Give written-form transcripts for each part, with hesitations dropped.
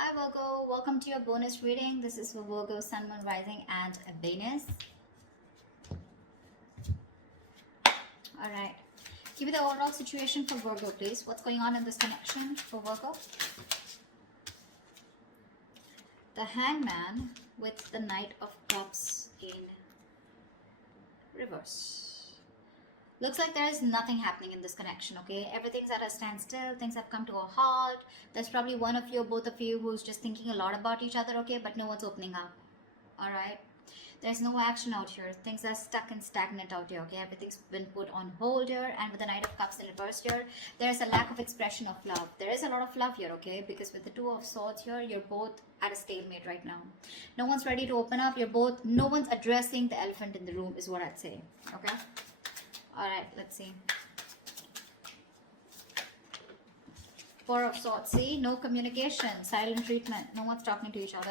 Hi Virgo, welcome to your bonus reading. This is for Virgo, Sun, Moon, Rising, and Venus. Alright, give me the overall situation for Virgo, please. What's going on in this connection for Virgo? The Hangman with the Knight of Cups in reverse. Looks like there is nothing happening in this connection, okay? Everything's at a standstill. Things have come to a halt. There's probably one of you or both of you who's just thinking a lot about each other, okay? But no one's opening up, all right? There's no action out here. Things are stuck and stagnant out here, okay? Everything's been put on hold here. And with the Knight of Cups in reverse here, there's a lack of expression of love. There is a lot of love here, okay? Because with the Two of Swords here, you're both at a stalemate right now. No one's ready to open up. No one's addressing the elephant in the room is what I'd say, okay? Alright, let's see. Four of Swords. See, no communication, silent treatment. No one's talking to each other.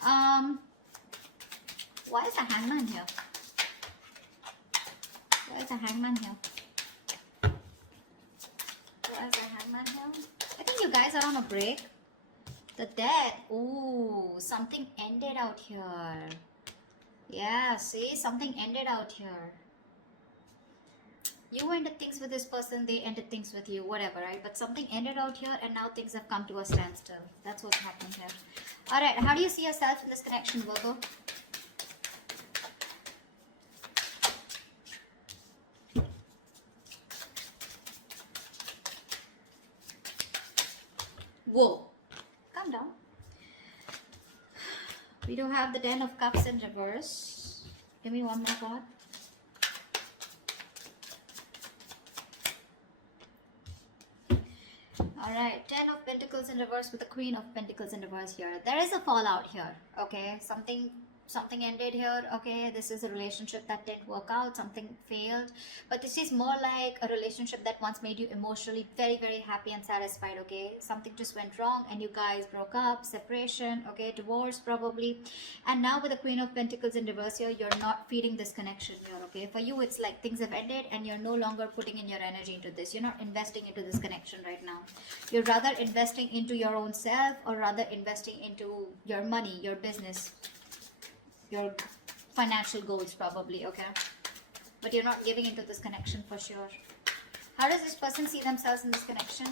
Why is the Hangman here? Why is the Hangman here? Why is the Hangman here? I think you guys are on a break. The Death. Ooh, something ended out here. Yeah, see, something ended out here. You ended things with this person, they ended things with you, whatever, right? But something ended out here and now things have come to a standstill. That's what's happening here. Alright, how do you see yourself in this connection, Virgo? Whoa. Calm down. We do have the Ten of Cups in reverse. Give me one more card. Alright, Ten of Pentacles in reverse with the Queen of Pentacles in reverse here. There is a fallout here, okay? Something ended here, okay? This is a relationship that didn't work out, something failed. But this is more like a relationship that once made you emotionally very, very happy and satisfied, okay? Something just went wrong and you guys broke up, separation, okay? Divorce probably. And now with the Queen of Pentacles in reverse here, you're not feeding this connection here, okay? For you, it's like things have ended and you're no longer putting in your energy into this. You're not investing into this connection right now. You're rather investing into your own self or rather investing into your money, your business, your financial goals probably, okay? But you're not giving into this connection for sure. How does this person see themselves in this connection?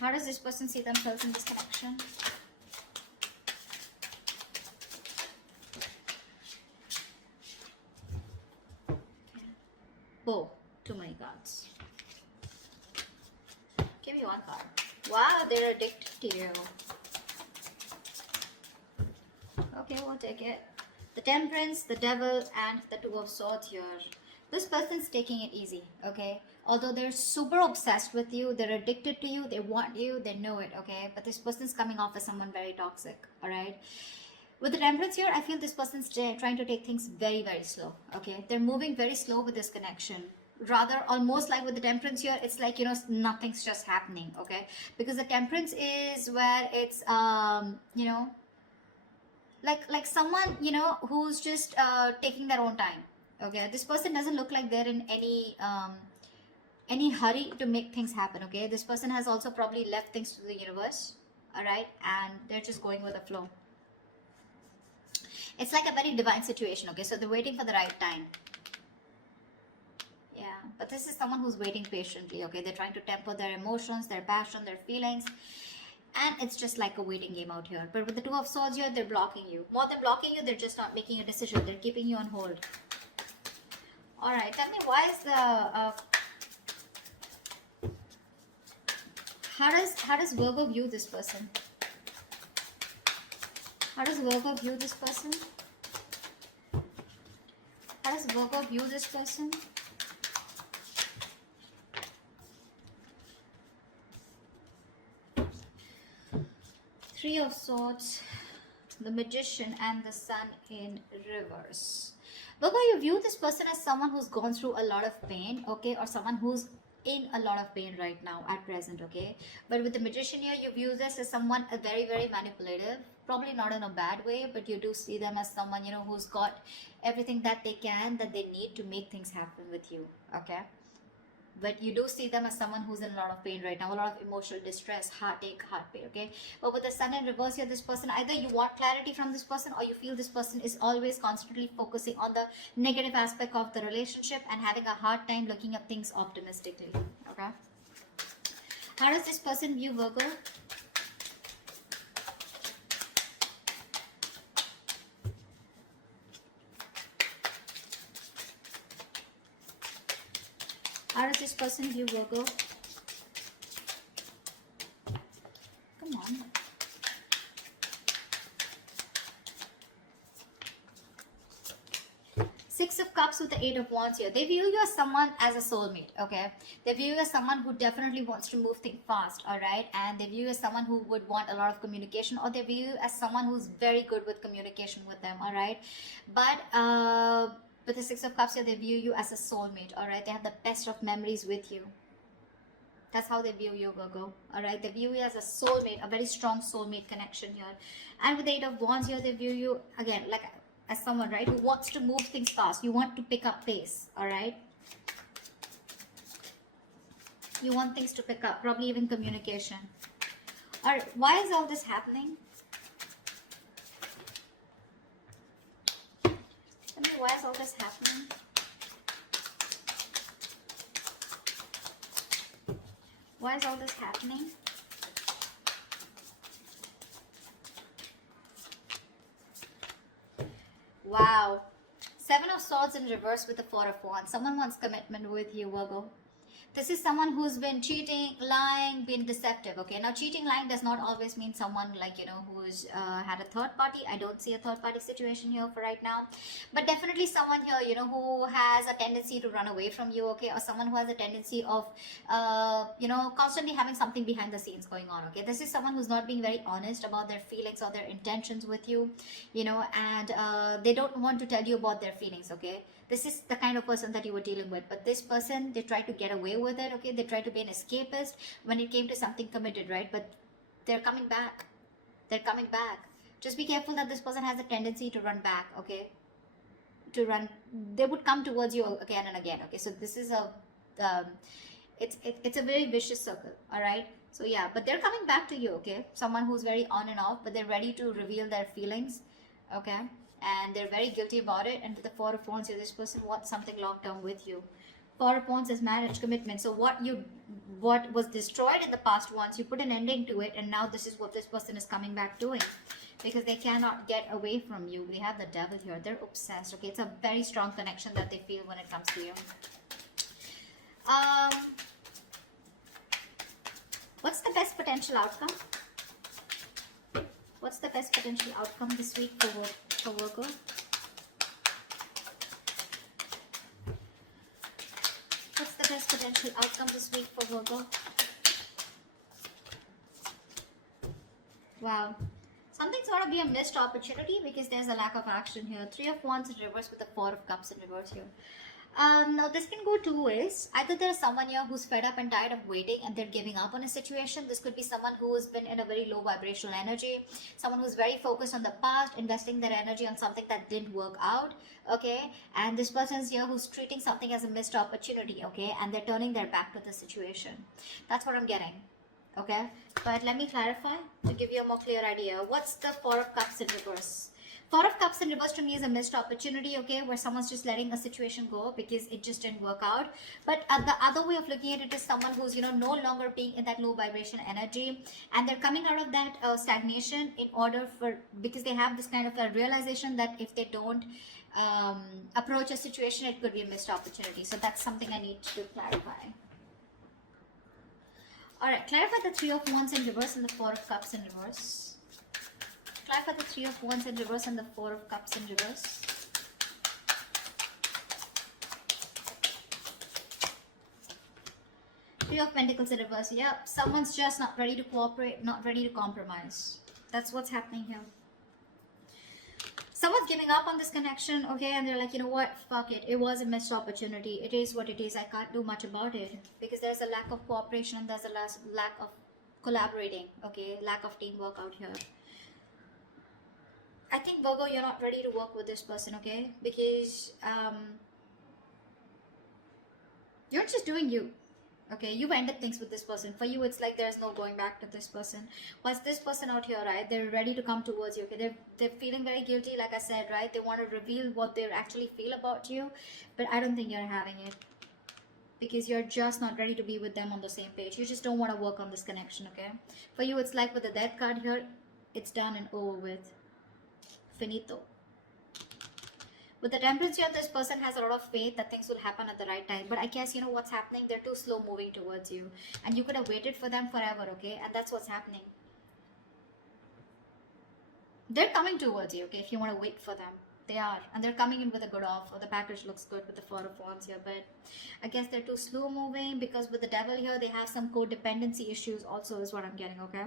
How does this person see themselves in this connection? Oh, too many cards. Give me one card. Wow, they're addicted to you. Okay, we'll take it. The Temperance, the Devil, and the Two of Swords here. This person's taking it easy, okay? Although they're super obsessed with you, they're addicted to you, they want you, they know it, okay? But this person's coming off as someone very toxic, alright? With the Temperance here, I feel this person's trying to take things very, very slow, okay? They're moving very slow with this connection. Rather, almost like with the Temperance here, it's like, you know, nothing's just happening, okay? Because the Temperance is where it's, you know, like someone, you know, who's just taking their own time, okay? This person doesn't look like they're in any hurry to make things happen, okay? This person has also probably left things to the universe, all right? And they're just going with the flow. It's like a very divine situation, okay? So they're waiting for the right time. Yeah, but this is someone who's waiting patiently, okay? They're trying to temper their emotions, their passion, their feelings. And it's just like a waiting game out here. But with the Two of Swords here, they're blocking you. More than blocking you, they're just not making a decision. They're keeping you on hold. Alright, tell me, why is the... How does Virgo view this person? How does Virgo view this person? How does Virgo view this person? Three of Swords, the Magician, and the Sun in reverse. Virgo, you view this person as someone who's gone through a lot of pain, okay? Or someone who's in a lot of pain right now at present, okay? But with the Magician here, you view this as someone very, very manipulative. Probably not in a bad way, but you do see them as someone, you know, who's got everything that they can, that they need to make things happen with you, okay? but you do see them as someone who's in a lot of pain right now, a lot of emotional distress, heartache, heart pain, okay? But with the sun in reverse here, this person, either you want clarity from this person, or you feel this person is always constantly focusing on the negative aspect of the relationship and having a hard time looking at things optimistically, okay? How does this person view Virgo? How does this person view Virgo? Come on. Six of Cups with the Eight of Wands here. They view you as someone as a soulmate, okay? They view you as someone who definitely wants to move things fast, all right? And they view you as someone who would want a lot of communication, or they view you as someone who's very good with communication with them, all right? But with the Six of Cups here, they view you as a soulmate, all right? They have the best of memories with you. That's how they view you, Virgo, all right? They view you as a soulmate, a very strong soulmate connection here. And with the Eight of Wands here, they view you, again, like as someone, right, who wants to move things fast. You want to pick up pace, all right? You want things to pick up, probably even communication. All right, why is all this happening? Tell me, why is all this happening? Why is all this happening? Wow. Seven of Swords in reverse with the Four of Wands. Someone wants commitment with you, Virgo. This is someone who's been cheating, lying, been deceptive, okay? Now, cheating, lying does not always mean someone like, you know, who's had a third party. I don't see a third party situation here for right now. But definitely someone here, you know, who has a tendency to run away from you, okay? Or someone who has a tendency of, you know, constantly having something behind the scenes going on, okay? This is someone who's not being very honest about their feelings or their intentions with you, you know, and they don't want to tell you about their feelings, okay? This is the kind of person that you were dealing with. But this person, they try to get away with it, okay? They try to be an escapist when it came to something committed, right? But they're coming back. They're coming back. Just be careful that this person has a tendency to run back, okay? To run. They would come towards you again and again, okay? So this is a, it's a very vicious circle, all right? So yeah, but they're coming back to you, okay? Someone who's very on and off, but they're ready to reveal their feelings, okay? And they're very guilty about it. And with the Four of Wands here, this person wants something long-term with you. Four of Wands is marriage, commitment. So what was destroyed in the past once, you put an ending to it, and now this is what this person is coming back doing, because they cannot get away from you. We have the Devil here. They're obsessed, okay? It's a very strong connection that they feel when it comes to you. What's the best potential outcome? What's the best potential outcome this week for Virgo? What's the best potential outcome this week for Virgo? Wow. Something's got to be a missed opportunity because there's a lack of action here. Three of Wands in reverse with the Four of Cups in reverse here. Now this can go two ways. Either there's someone here who's fed up and tired of waiting and they're giving up on a situation. This could be someone who's been in a very low vibrational energy, someone who's very focused on the past, investing their energy on something that didn't work out, okay? And this person's here who's treating something as a missed opportunity, okay? And they're turning their back to the situation. That's what I'm getting, okay? But let me clarify to give you a more clear idea. What's the Four of Cups in reverse? Four of Cups in reverse to me is a missed opportunity, okay, where someone's just letting a situation go because it just didn't work out. But the other way of looking at it is someone who's, you know, no longer being in that low vibration energy, and they're coming out of that stagnation in order for, because they have this kind of a realization that if they don't approach a situation, it could be a missed opportunity. So that's something I need to clarify. All right, clarify the Three of Wands in reverse and the Four of Cups in reverse. Clarify the Three of Wands in reverse and the Four of Cups in reverse. Three of Pentacles in reverse. Yep, someone's just not ready to cooperate, not ready to compromise. That's what's happening here. Someone's giving up on this connection, okay, and they're like, you know what, fuck it. It was a missed opportunity. It is what it is. I can't do much about it because there's a lack of cooperation and there's a lack of collaborating, okay, lack of teamwork out here. I think, Virgo, you're not ready to work with this person, okay? Because you're just doing you. Okay, you've ended things with this person. For you, it's like there's no going back to this person. What's this person out here, right? They're ready to come towards you. Okay, they're feeling very guilty, like I said, right? They want to reveal what they actually feel about you, but I don't think you're having it because you're just not ready to be with them on the same page. You just don't want to work on this connection. Okay, for you, it's like with the death card here, it's done and over with. Finito. With the temperance here, this person has a lot of faith that things will happen at the right time. But I guess you know what's happening? They're too slow moving towards you. And you could have waited for them forever, okay? And that's what's happening. They're coming towards you, okay? If you want to wait for them. They are. And they're coming in with a good offer. The package looks good with the Four of Wands here. But I guess they're too slow moving because with the devil here, they have some codependency issues also is what I'm getting, okay?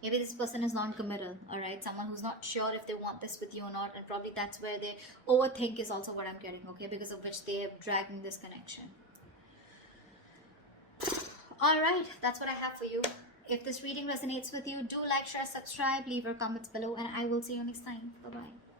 Maybe this person is non-committal, all right? Someone who's not sure if they want this with you or not, and probably that's where they overthink is also what I'm getting, okay? Because of which they are dragging this connection. All right, that's what I have for you. If this reading resonates with you, do like, share, subscribe, leave your comments below, and I will see you next time. Bye-bye.